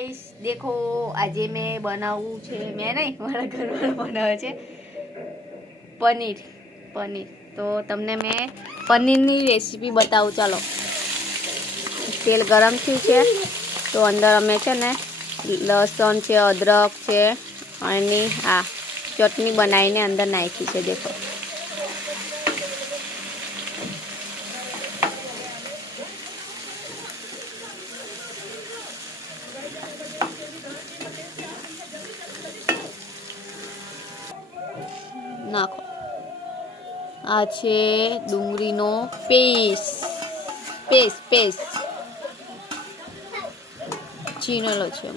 गाइस देखो આજે મેં બનાવવું છે મેં નહીં મારા ઘરવાળા બનાવે છે પનીર તો તમને મેં પનીરની રેસીપી બતાવું ચાલો તેલ ગરમ થયું છે તો અંદર અમે છે ને લસણ છે અદરક છે અને આ ચટણી બનાવીને અંદર નાખી છે દેખો નાખો આ છે ડુંગળીનો પેસ્ટ ચીનેલો છે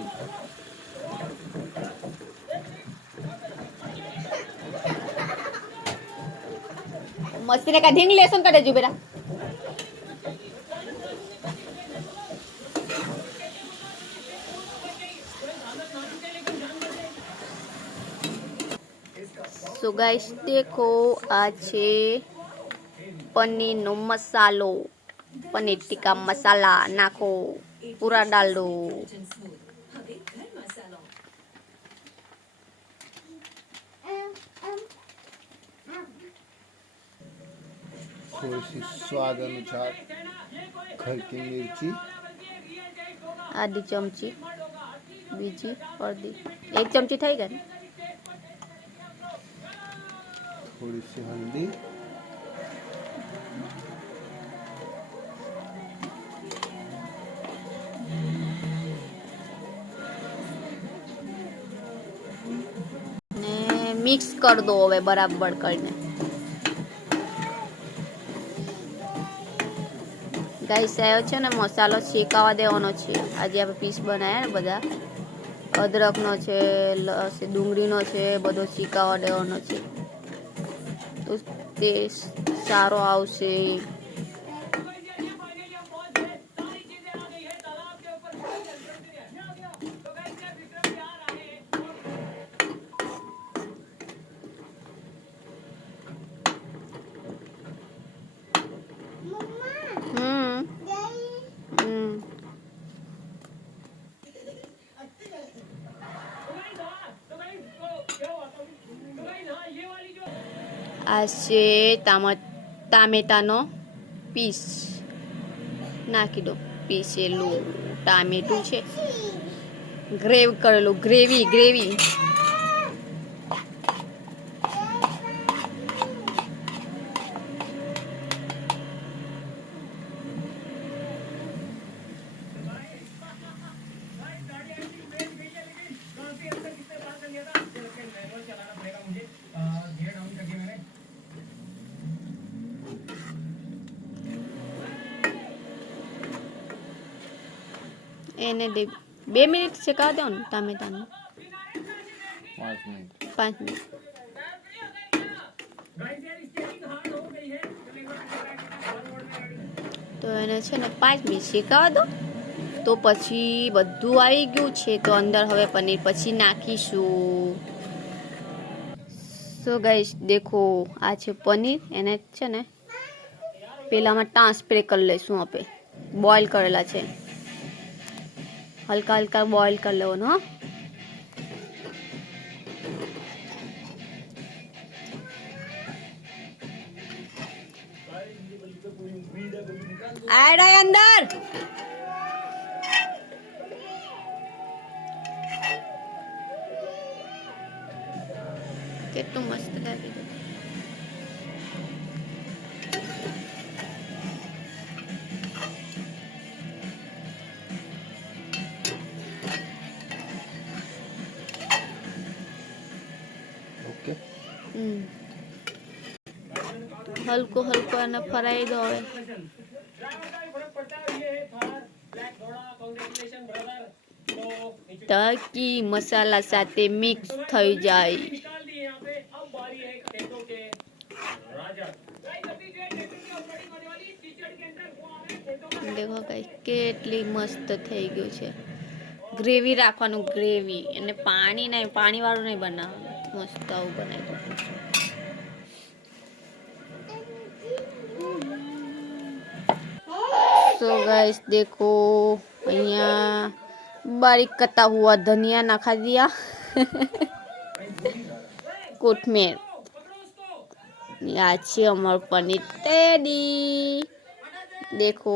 મસ્તીને કા ઢીંગ લેસન કાઢે જો બેટા सो गाइस देखो आज पनीर नो मसालो पनीर टिक्का मसाला नाखो पूरा डाल दो थोड़ी सी स्वाद अनुसार घर की मिर्ची आधी चमची बीजी और दी 1 चमची थी गई थोड़ी सी हल्दी ने मिक्स कर दो હવે બરાબર કરીને ગાઈસ આયો છે ને મસાલો શેકાવા દેવાનો છે આજે આપણે પીસ બનાવ્યા ને બધા અદરકનો છે ડુંગળીનો છે બધો શેકાવા દેવાનો છે તો ટેસ્ટ સારો આવશે આ છે ટામેટાનો પીસ નાખી દો પીસેલું ટામેટું છે ગ્રેવ કરેલું ગ્રેવી એને 2 મિનિટ શેકાવા દો ને ટામેટાને 5 મિનિટ તો એને છે ને 5 મિનિટ શેકાવા દો તો પછી બધું આવી ગયું છે તો અંદર હવે પનીર પછી નાખીશું સો ગાઈસ દેખો આ છે પનીર એને છે ને પેલામાં ટ્રાન્સફર કરી લઈશું આપણે બોઇલ કરેલા છે हल्का हल्का बॉईल कर लो ना ऐड है अंदर कितना मस्त लगे हल्को हल्को ने फराई दो ताकि मसाला साथे मिक्स थई जाए देखो गाइस કેટલી મસ્ત થઈ ગયું છે ગ્રેવી રાખવાનું ગ્રેવી અને પાણી નહીં પાણી વાળું નહીં બનાવવાનું મસ્ત આવું બનાવી દો तो गाइस देखो અહીંયા बारीक कटा हुआ धनिया नखा दिया। कोथमीर। ये अच्छी अमर पनीर टेडी। देखो